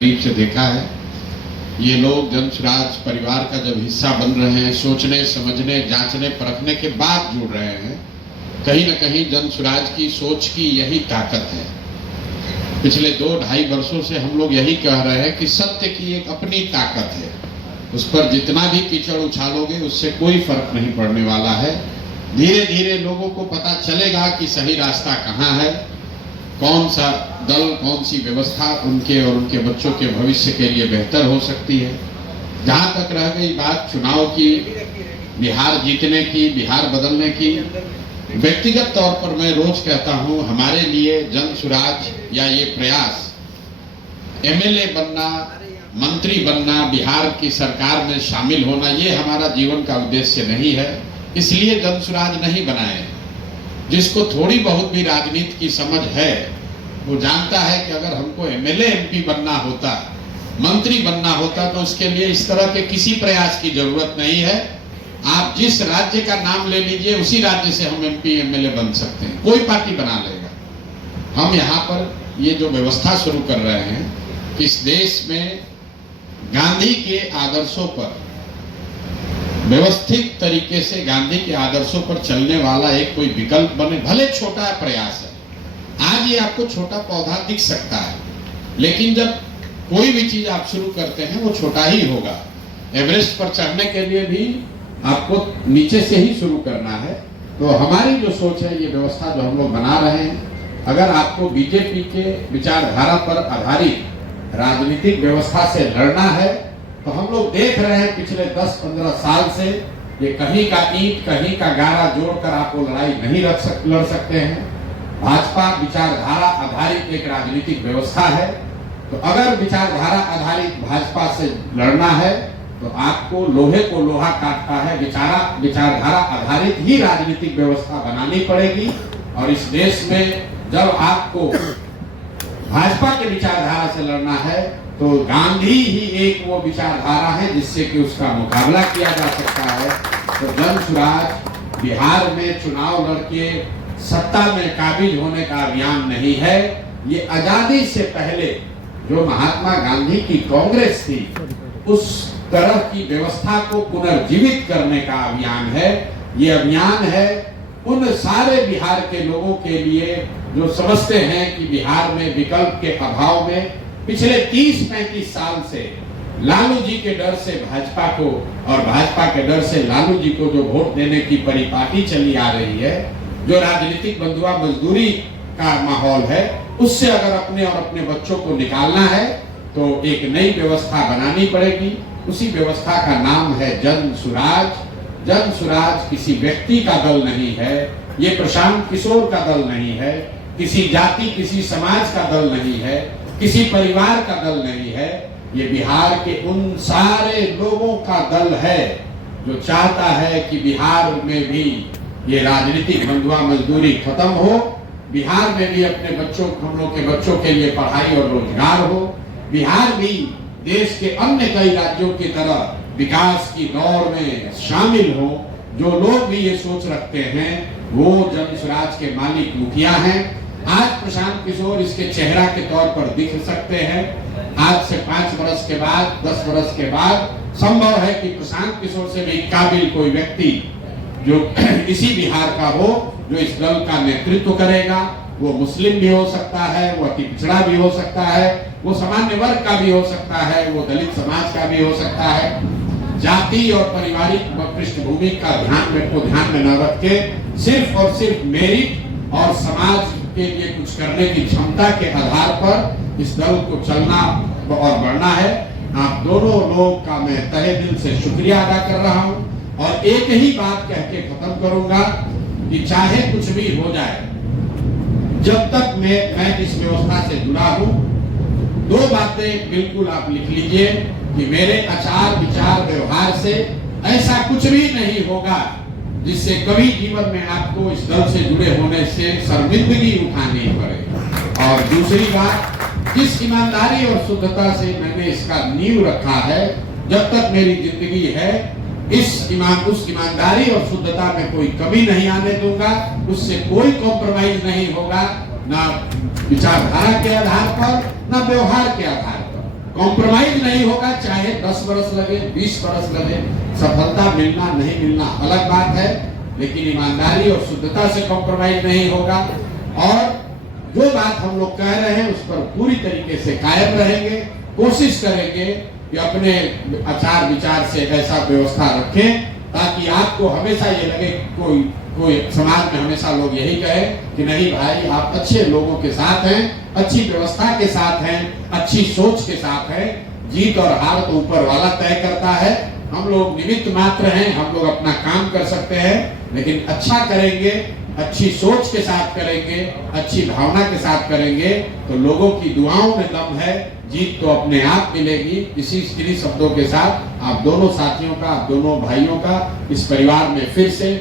करीब से देखा है। ये लोग जन स्वराज परिवार का जब हिस्सा बन रहे हैं, सोचने समझने जांचने परखने के बाद जुड़ रहे हैं, कहीं न कहीं जन स्वराज की सोच की यही ताकत है। पिछले 2-2.5 वर्षों से हम लोग यही कह रहे हैं कि सत्य की एक अपनी ताकत है, उस पर जितना भी कीचड़ उछालोगे उससे कोई फर्क नहीं पड़ने वाला है। धीरे धीरे लोगों को पता चलेगा कि सही रास्ता कहाँ है, कौन सा दल, कौन सी व्यवस्था उनके और उनके बच्चों के भविष्य के लिए बेहतर हो सकती है। जहाँ तक रह गई बात चुनाव की, बिहार जीतने की, बिहार बदलने की, व्यक्तिगत तौर पर मैं रोज कहता हूँ, हमारे लिए जन स्वराज या ये प्रयास एमएलए बनना, मंत्री बनना, बिहार की सरकार में शामिल होना, ये हमारा जीवन का उद्देश्य नहीं है। इसलिए जन स्वराज नहीं बनाए। जिसको थोड़ी बहुत भी राजनीति की समझ है वो जानता है कि अगर हमको एमएलए एमपी बनना होता, मंत्री बनना होता, तो उसके लिए इस तरह के किसी प्रयास की जरूरत नहीं है। आप जिस राज्य का नाम ले लीजिए, उसी राज्य से हम एमपी एमएलए बन सकते हैं, कोई पार्टी बना लेगा। हम यहाँ पर ये जो व्यवस्था शुरू कर रहे हैं, इस देश में गांधी के आदर्शों पर, व्यवस्थित तरीके से गांधी के आदर्शों पर चलने वाला एक कोई विकल्प बने, भले छोटा प्रयास है। आज ये आपको छोटा पौधा दिख सकता है, लेकिन जब कोई भी चीज आप शुरू करते हैं वो छोटा ही होगा। एवरेस्ट पर चढ़ने के लिए भी आपको नीचे से ही शुरू करना है। तो हमारी जो सोच है, ये व्यवस्था जो हम लोग बना रहे हैं, अगर आपको बीजेपी के विचारधारा पर आधारित राजनीतिक व्यवस्था से लड़ना है, तो हम लोग देख रहे हैं पिछले 10-15 साल से, ये कहीं का ईंट कहीं का गारा जोड़कर आपको लड़ाई नहीं लड़ सकते हैं। भाजपा विचारधारा आधारित एक राजनीतिक व्यवस्था है, तो अगर विचारधारा आधारित भाजपा से लड़ना है तो आपको लोहे को लोहा काटता है, विचारधारा आधारित ही राजनीतिक व्यवस्था बनानी पड़ेगी। और इस देश में जब आपको भाजपा के विचारधारा से लड़ना है, तो गांधी ही एक वो विचारधारा है जिससे कि उसका मुकाबला किया जा सकता है। तो जन स्वराज बिहार में चुनाव लड़के सत्ता में काबिज होने का अभियान नहीं है। ये आजादी से पहले जो महात्मा गांधी की कांग्रेस थी, उस तरह की व्यवस्था को पुनर्जीवित करने का अभियान है। ये अभियान है उन सारे बिहार के लोगों के लिए जो समझते हैं कि बिहार में विकल्प के अभाव में पिछले 30-35 साल से लालू जी के डर से भाजपा को और भाजपा के डर से लालू जी को जो वोट देने की परिपाटी चली आ रही है, जो राजनीतिक बंधुआ मजदूरी का माहौल है, उससे अगर अपने और अपने बच्चों को निकालना है तो एक नई व्यवस्था बनानी पड़ेगी। उसी व्यवस्था का नाम है जन स्वराज। जन स्वराज किसी व्यक्ति का दल नहीं है, ये प्रशांत किशोर का दल नहीं है, किसी जाति किसी समाज का दल नहीं है, किसी परिवार का दल नहीं है। ये बिहार के उन सारे लोगों का दल है जो चाहता है कि बिहार में भी ये राजनीतिक बंधुआ मजदूरी खत्म हो, बिहार में भी अपने बच्चों, हम लोग के बच्चों के लिए पढ़ाई और रोजगार हो, बिहार भी देश के अन्य कई राज्यों की तरह विकास की दौड़ में शामिल हो। जो लोग भी ये सोच रखते हैं वो जन स्वराज के मालिक मुखिया हैं। आज प्रशांत किशोर इसके चेहरा के तौर पर दिख सकते हैं। आज से 5 वर्ष के बाद, 10 वर्ष के बाद संभव है कि प्रशांत किशोर से भी काबिल कोई व्यक्ति जो इसी बिहार का हो, जो इस दल का नेतृत्व करेगा। वो मुस्लिम भी हो सकता है, वो अति पिछड़ा भी हो सकता है, वो सामान्य वर्ग का भी हो सकता है, वो दलित समाज का भी हो सकता है। जाति और पारिवारिक पृष्ठभूमि का ध्यान में न रख के सिर्फ और सिर्फ मेरिट और समाज के लिए कुछ करने की क्षमता के आधार पर इस दल को चलना और बढ़ना है। आप दोनों लोग का मैं तहे दिल से शुक्रिया अदा कर रहा हूं और एक ही बात कह के खत्म करूंगा कि चाहे कुछ भी हो जाए, जब तक मैं इस व्यवस्था से जुड़ा हूं, 2 बातें बिल्कुल आप लिख लीजिए कि मेरे आचार विचार व्यवहार से ऐसा कुछ भी नहीं होगा जिससे कभी जीवन में आपको इस दल से जुड़े होने से शर्मिंदगी उठानी पड़े। और दूसरी बात, जिस ईमानदारी और शुद्धता से मैंने इसका नींव रखा है, जब तक मेरी जिंदगी है, उस ईमानदारी और शुद्धता में कोई कमी नहीं आने दूंगा। उससे कोई कॉम्प्रोमाइज नहीं होगा, ना विचारधारा के आधार पर, ना व्यवहार के आधार पर। कॉम्प्रोमाइज नहीं होगा, चाहे 10 बरस लगे, 20 बरस लगे, सफलता मिलना नहीं मिलना अलग बात है, लेकिन ईमानदारी और शुद्धता से कॉम्प्रोमाइज नहीं होगा। और जो बात हम लोग कह रहे हैं उस पर पूरी तरीके से कायम रहेंगे, कोशिश करेंगे कि अपने आचार विचार से ऐसा व्यवस्था रखें ताकि आपको हमेशा ये लगे, कोई समाज में हमेशा लोग यही कहे कि नहीं भाई आप अच्छे लोगों के साथ हैं, अच्छी व्यवस्था के साथ हैं, अच्छी सोच के साथ हैं। जीत और हार तो ऊपर वाला तय करता है, हम लोग निमित्त मात्र हैं, हम लोग अपना काम कर सकते हैं, लेकिन अच्छा करेंगे, अच्छी सोच के साथ करेंगे, अच्छी भावना के साथ करेंगे तो लोगों की दुआओं में दम है, जीत तो अपने आप मिलेगी। इन्हीं शब्दों के साथ आप दोनों साथियों का, आप दोनों भाइयों का इस परिवार में फिर से